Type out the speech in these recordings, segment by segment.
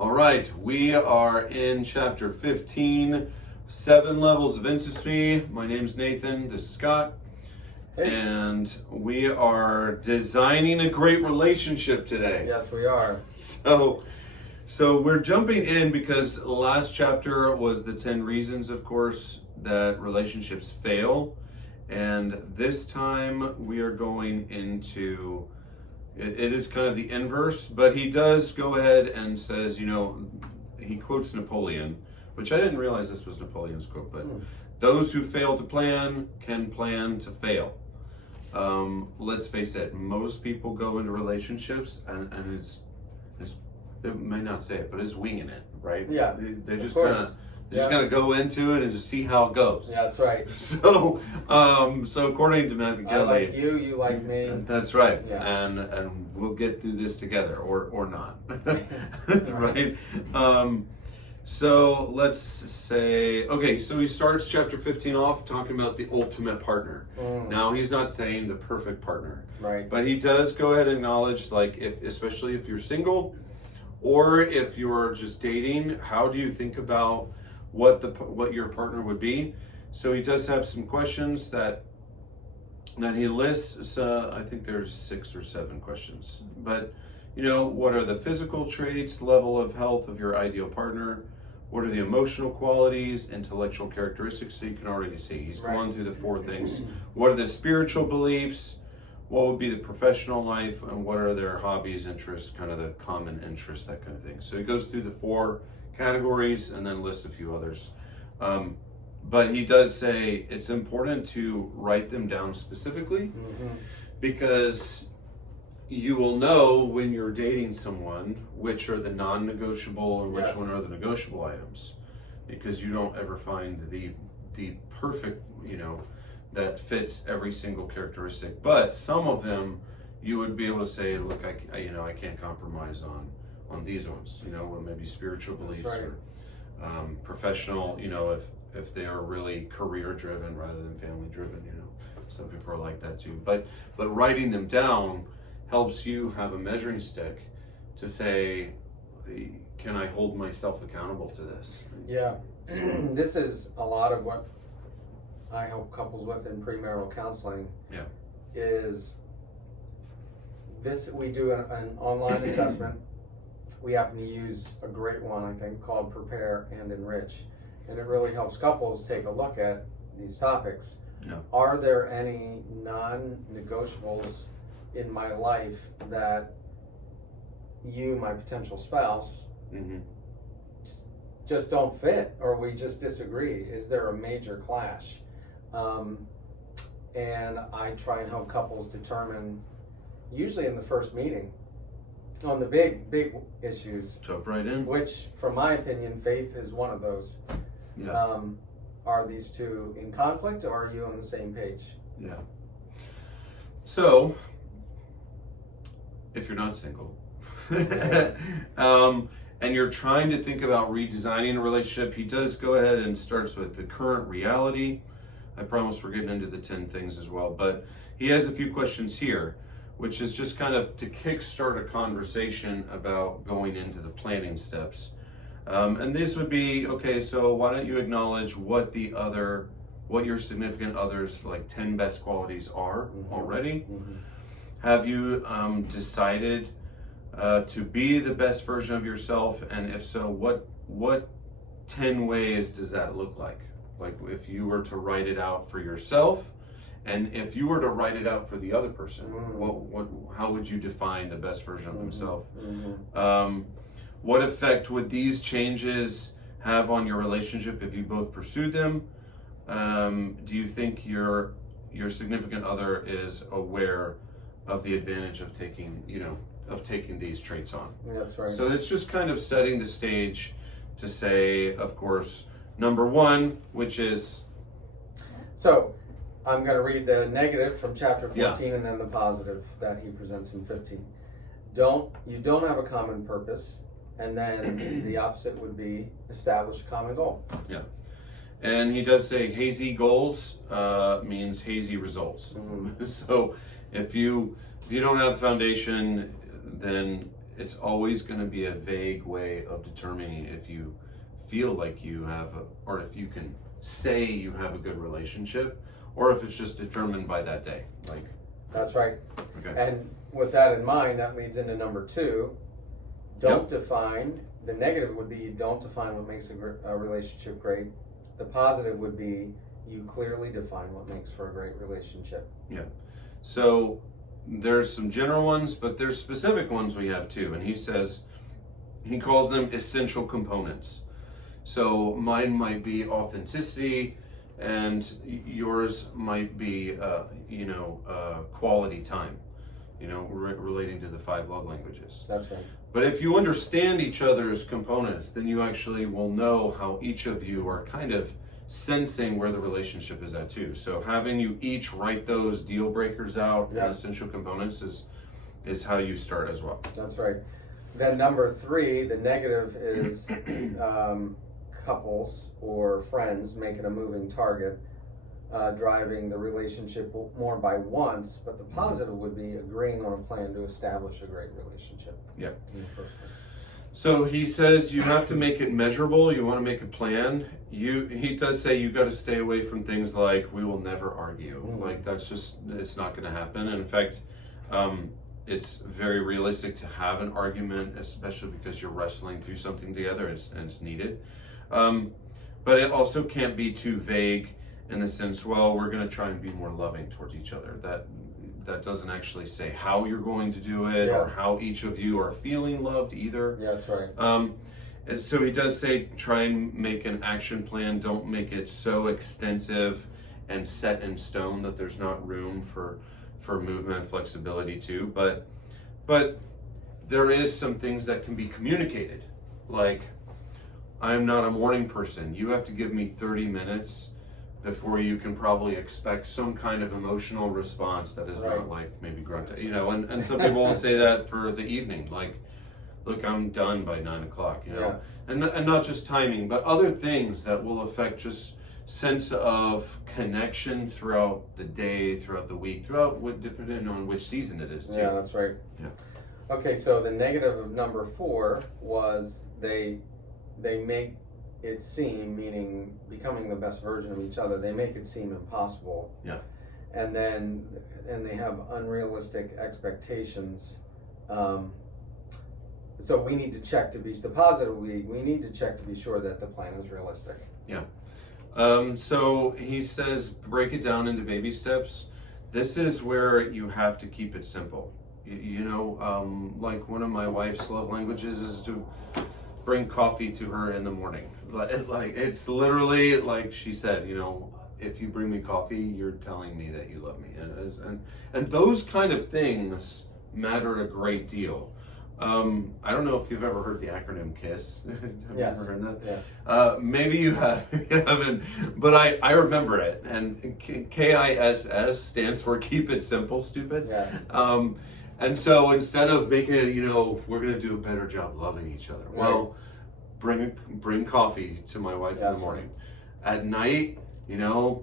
All right, we are in chapter 15, 7 levels of intimacy. My name's Nathan, this is Scott, and we are designing a great relationship today. Yes, we are. So we're jumping in because last chapter was the 10 reasons, of course, that relationships fail. And this time we are going into, it is kind of the inverse, but he does go ahead and says, he quotes Napoleon, which I didn't realize this was Napoleon's quote, but those who fail to plan can plan to fail. Let's face it, most people go into relationships and it's they may not say it, but it's winging it, right? Yeah, they just kind of go into it and just see how it goes. Yeah, that's right. So according to Matthew I Kelly, like you, you like me. That's right. Yeah. And we'll get through this together, or not, right? So let's say, okay, so he starts chapter 15 off talking about the ultimate partner. Now he's not saying the perfect partner, Right. but he does go ahead and acknowledge, like, especially if you're single or if you're just dating, how do you think about what your partner would be? So he does have some questions that he lists. I think there's 6 or 7 questions, but what are the physical traits, level of health of your ideal partner? What are the emotional qualities, intellectual characteristics? So you can already see he's gone through the 4 things. What are the spiritual beliefs? What would be the professional life? And what are their hobbies, interests, kind of the common interests, that kind of thing. So he goes through the 4 categories and then lists a few others. But he does say it's important to write them down specifically because you will know when you're dating someone which are the non-negotiable and which one are the negotiable items, because you don't ever find the perfect, that fits every single characteristic. But some of them you would be able to say, look, I can't compromise on these ones, maybe spiritual beliefs or professional, if they are really career driven rather than family driven, some people are like that too. But writing them down helps you have a measuring stick to say, can I hold myself accountable to this? Yeah. This is a lot of what I help couples with in premarital counseling. Yeah. Is this, we do an online assessment. We happen to use a great one, I think, called Prepare and Enrich. And it really helps couples take a look at these topics. Yeah. Are there any non-negotiables in my life that you, my potential spouse, just don't fit, or we just disagree? Is there a major clash? And I try and help couples determine, usually in the first meeting, on the big issues. Jump right in. Which, from my opinion, faith is one of those. Yeah. Are these two in conflict, or are you on the same page? Yeah. So, if you're not single, and you're trying to think about redesigning a relationship, he does go ahead and starts with the current reality. I promise we're getting into the 10 things as well, but he has a few questions here, which is just kind of to kickstart a conversation about going into the planning steps. And this would be, okay, so why don't you acknowledge what your significant other's 10 best qualities are already? Have you decided to be the best version of yourself? And if so, what 10 ways does that look like? Like if you were to write it out for yourself, and if you were to write it out for the other person, how would you define the best version of themselves? What effect would these changes have on your relationship if you both pursued them? Do you think your significant other is aware of the advantage of taking these traits on? That's right. So it's just kind of setting the stage to say, of course, number 1, which is. So I'm going to read the negative from chapter 14 and then the positive that he presents in 15. You don't have a common purpose, and then the opposite would be establish a common goal. Yeah. And he does say hazy goals means hazy results. So if you don't have a foundation, then it's always going to be a vague way of determining if you feel like you have, or if you can say you have a good relationship, or if it's just determined by that day. Like, that's right. okay. And with that in mind, that leads into number 2. Don't define. The negative would be you don't define what makes a relationship great. The positive would be you clearly define what makes for a great relationship. Yeah. So there's some general ones, but there's specific ones we have too. And he calls them essential components. So mine might be authenticity, and yours might be, quality time, relating to the 5 love languages. That's right. But if you understand each other's components, then you actually will know how each of you are kind of sensing where the relationship is at too. So having you each write those deal breakers out and essential components is how you start as well. That's right. Then number 3, the negative is couples or friends making a moving target, driving the relationship more by wants, but the positive would be agreeing on a plan to establish a great relationship. Yeah. In the first place. So he says you have to make it measurable. You want to make a plan. He does say you got to stay away from things like we will never argue. Like it's not going to happen. And in fact, it's very realistic to have an argument, especially because you're wrestling through something together and it's needed. But it also can't be too vague in the sense, well, we're going to try and be more loving towards each other. That doesn't actually say how you're going to do it or how each of you are feeling loved either. Yeah, that's right. And so he does say try and make an action plan. Don't make it so extensive and set in stone that there's not room for movement and flexibility too. But there is some things that can be communicated. Like, I am not a morning person. You have to give me 30 minutes before you can probably expect some kind of emotional response that is not like maybe grunt, and some people will say that for the evening, like, look, I'm done by 9 o'clock, and not just timing, but other things that will affect just sense of connection throughout the day, throughout the week, depending on which season it is too. Yeah, that's right. Yeah. Okay, so the negative of number 4 was they make it seem, meaning becoming the best version of each other, they make it seem impossible. Yeah. And they have unrealistic expectations. So we need to check to be the positive. We need to check to be sure that the plan is realistic. Yeah. So he says break it down into baby steps. This is where you have to keep it simple. Like one of my wife's love languages is to bring coffee to her in the morning. Like it's literally like she said, if you bring me coffee, you're telling me that you love me, and those kind of things matter a great deal. I don't know if you've ever heard the acronym KISS. Have you ever heard that? Yes. Maybe you have, you haven't, but I remember it. And KISS stands for Keep It Simple, Stupid. Yes. And so instead of making it, we're going to do a better job loving each other. Right. Well, bring coffee to my wife in the morning. Right. At night,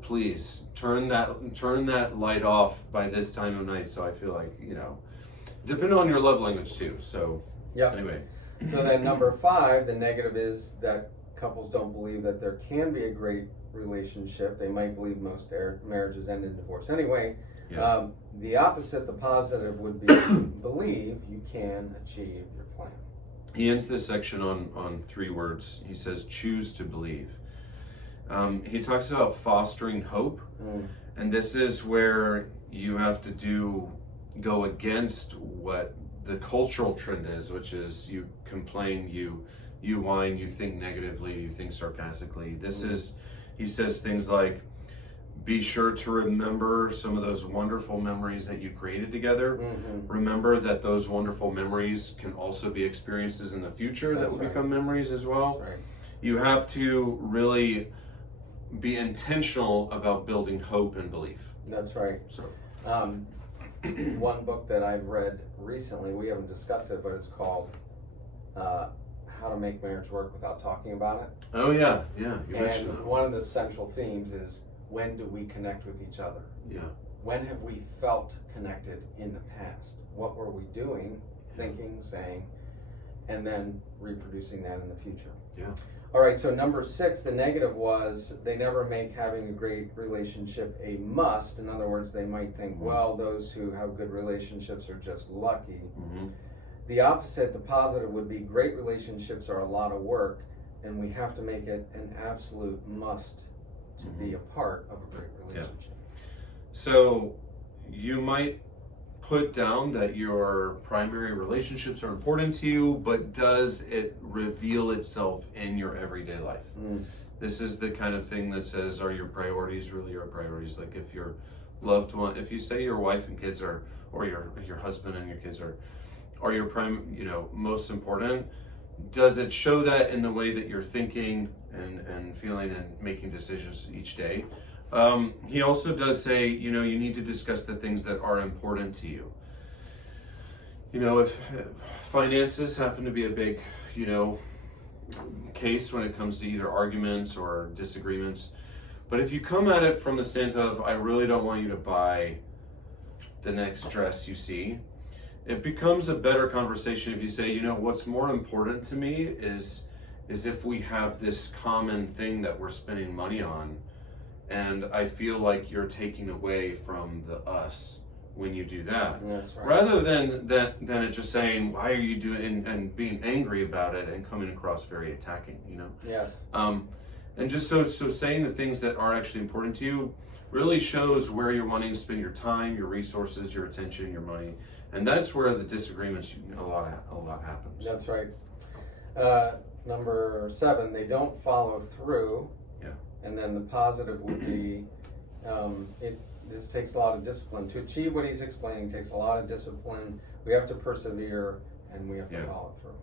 please turn that light off by this time of night. So I feel like, depending on your love language too. So anyway. So then number 5, the negative is that couples don't believe that there can be a great relationship. They might believe most marriages end in divorce anyway. Yeah. The opposite, the positive, would be believe you can achieve your plan. He ends this section on 3 words. He says, choose to believe. He talks about fostering hope. And this is where you have to go against what the cultural trend is, which is you complain, you whine, you think negatively, you think sarcastically. He says things like, be sure to remember some of those wonderful memories that you created together. Remember that those wonderful memories can also be experiences in the future that will become memories as well. That's right. You have to really be intentional about building hope and belief. That's right. So, one book that I've read recently, we haven't discussed it, but it's called How to Make Marriage Work Without Talking About It. Oh yeah, you mentioned And that. one of the central themes is, when do we connect with each other? Yeah. When have we felt connected in the past? What were we doing, thinking, saying and then reproducing that in the future. Yeah. All right, so number 6, the negative was they never make having a great relationship a must. In other words, they might think, well, those who have good relationships are just lucky. Mm-hmm. The opposite, the positive, would be great relationships are a lot of work, and we have to make it an absolute must to be a part of a great relationship. So you might put down that your primary relationships are important to you, but does it reveal itself in your everyday life? This is the kind of thing that says, are your priorities really your priorities? Like if your loved one, if you say your wife and kids are, or your husband and your kids are your most important, does it show that in the way that you're thinking and feeling and making decisions each day? He also does say, you need to discuss the things that are important to you. If finances happen to be a big, case when it comes to either arguments or disagreements, but if you come at it from the stance of, I really don't want you to buy the next dress you see, it becomes a better conversation if you say, what's more important to me is if we have this common thing that we're spending money on, and I feel like you're taking away from the us when you do that. That's right. Rather than it just saying, why are you doing, and being angry about it and coming across very attacking, Yes. And just so saying the things that are actually important to you really shows where you're wanting to spend your time, your resources, your attention, your money. And that's where the disagreements, a lot happens. That's right. Number 7, they don't follow through. Yeah. And then the positive would be, this takes a lot of discipline. To achieve what he's explaining takes a lot of discipline. We have to persevere, and we have to follow through.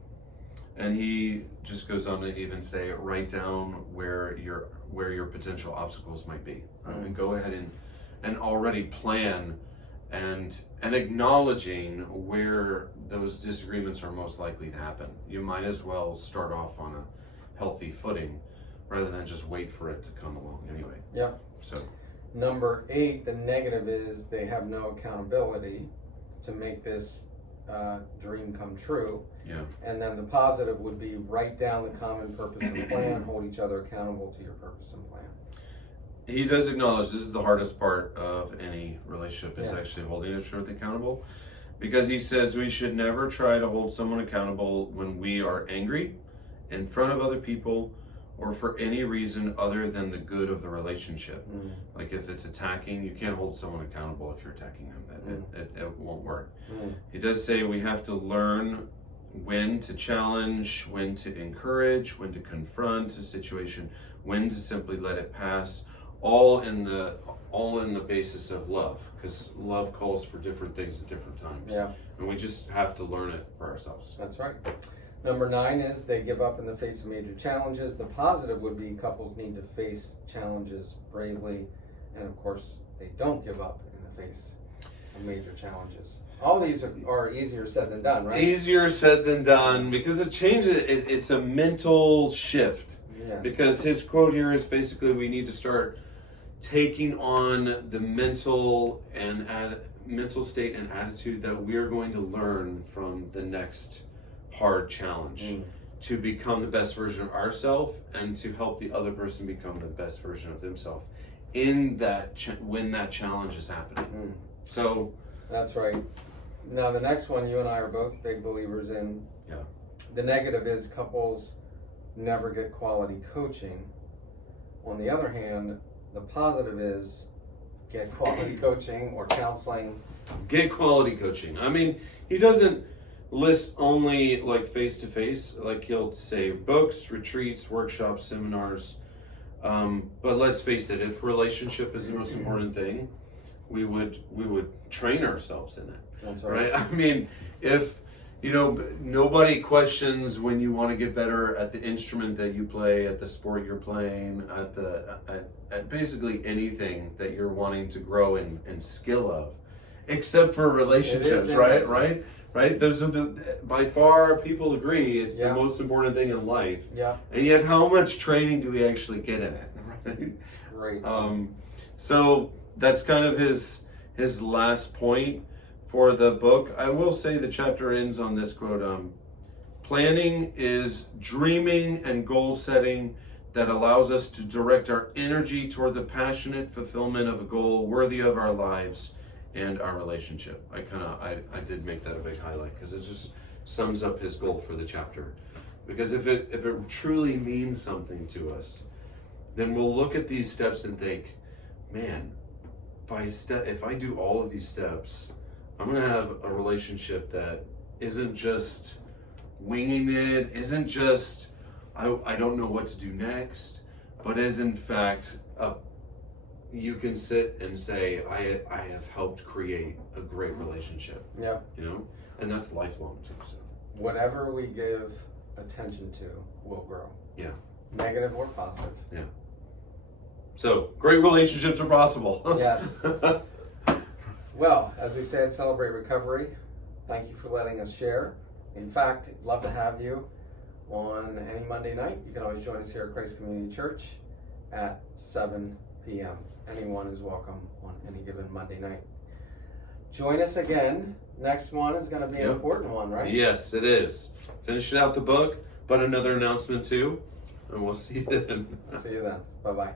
And he just goes on to even say, write down where your potential obstacles might be. And go ahead and already plan and acknowledging where those disagreements are most likely to happen. You might as well start off on a healthy footing rather than just wait for it to come along anyway. Yeah. So number 8, the negative is they have no accountability to make this dream come true. Yeah. And then the positive would be write down the common purpose and plan, hold each other accountable to your purpose and plan. He does acknowledge this is the hardest part of any relationship, is Yes. actually holding each other accountable, because he says we should never try to hold someone accountable when we are angry, in front of other people, or for any reason other than the good of the relationship. Like if it's attacking, you can't hold someone accountable if you're attacking them. It won't work. He does say we have to learn when to challenge, when to encourage, when to confront a situation, when to simply let it pass, all in the basis of love, because love calls for different things at different times. Yeah. And we just have to learn it for ourselves. That's right. Number 9 is they give up in the face of major challenges. The positive would be couples need to face challenges bravely, and of course they don't give up in the face of major challenges. All these are easier said than done, right? Easier said than done, because it changes. It's a mental shift. Yes. Because his quote here is basically we need to start taking on the mental state and attitude that we are going to learn from the next hard challenge to become the best version of ourselves and to help the other person become the best version of themselves in that when that challenge is happening. So that's right. Now the next one you and I are both big believers in. Yeah. The negative is couples never get quality coaching. On the other hand, the positive is get quality coaching or counseling. Get quality coaching. I mean, he doesn't list only like face-to-face, like he'll say books, retreats, workshops, seminars, but let's face it, if relationship is the most important thing, we would train ourselves in it. That's right. I mean, if nobody questions when you want to get better at the instrument that you play, at the sport you're playing, at basically anything that you're wanting to grow in skill of, except for relationships, right? Those are by far, people agree it's the most important thing in life. Yeah. And yet, how much training do we actually get in it? Right. Right. So that's kind of his last point for the book. I will say the chapter ends on this quote. Planning is dreaming and goal setting that allows us to direct our energy toward the passionate fulfillment of a goal worthy of our lives and our relationship. I did make that a big highlight because it just sums up his goal for the chapter. Because if it truly means something to us, then we'll look at these steps and think, man, if I do all of these steps, I'm gonna have a relationship that isn't just winging it, isn't just I don't know what to do next, but is in fact you can sit and say I have helped create a great relationship. Yeah. You know, and that's lifelong too. So. Whatever we give attention to will grow. Yeah. Negative or positive. Yeah. So great relationships are possible. Yes. Well, as we said, celebrate recovery. Thank you for letting us share. In fact, I'd love to have you on any Monday night. You can always join us here at Grace Community Church at 7 p.m. Anyone is welcome on any given Monday night. Join us again. Next one is going to be an important one, right? Yes, it is. Finishing out the book, but another announcement too. And we'll see you then. See you then. Bye-bye.